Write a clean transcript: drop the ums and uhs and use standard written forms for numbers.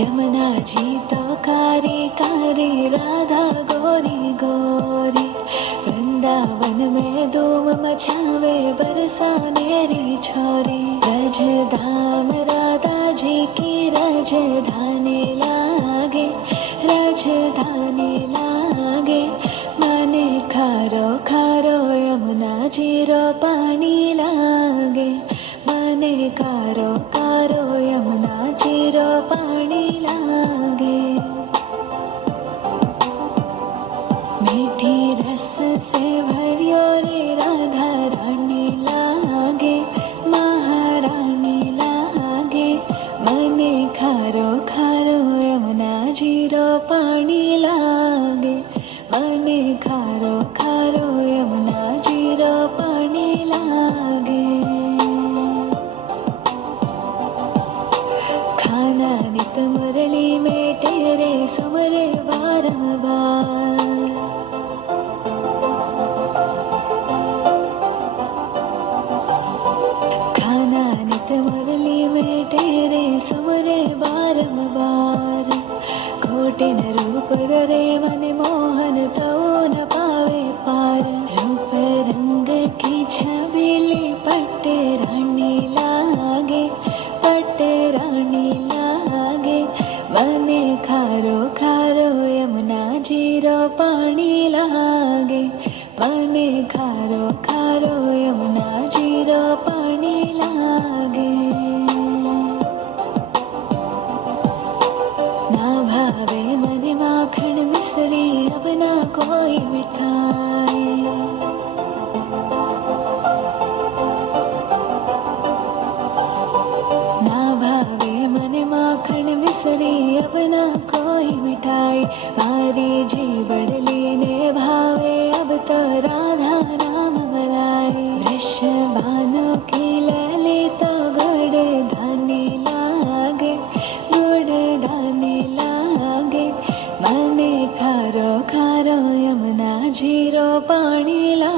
यमुना जी तो कारी कारी, राधा गोरी गोरी। वृंदावन में धूम मचावे, बरसानेरी छोरी। रज धाम राधा जी की राजधानी लागे, राजधानी लागे। મને ખારો ખારો યમુના જીરો પાણી લાગે, મને ખારો ખારો યમુના જીરો પાણી લાગે। मीठी रस से भरियो रे राधा रानी लागे, महारानी लागे। मने खारो खारो यमुना जीरो पाणी लागे, मने खारो खारो यमुना जीरो पाणी लागे। खाना नित मुरली में तेरे समरे बारंबार। खाना नित मुरली में तेरे समरे बारंबार। कोटिन रूप धरे मन मोहन तो न पावे पार। रूप रंग की छबीली पट्टे रानी लागे, पट्टे रानी लागे। मने खारो खारो यमुना जीरो पाणी लागे, मने खारो खारो यमुना जीरो पाणी लागे। ना भावे मने माखण मिसरी, अब ना कोई मिठाई। ना भावे मने माखण मिसरी, अब ना कोई मिठाई। मारी जी बड़ली ने भावे, अब तो राधा नाम मलाई। वृषभानु की लली तो गुड़ धानी लागे, गुड़ धानी लागे। मने खारो खारो यमुना जीरो पाणी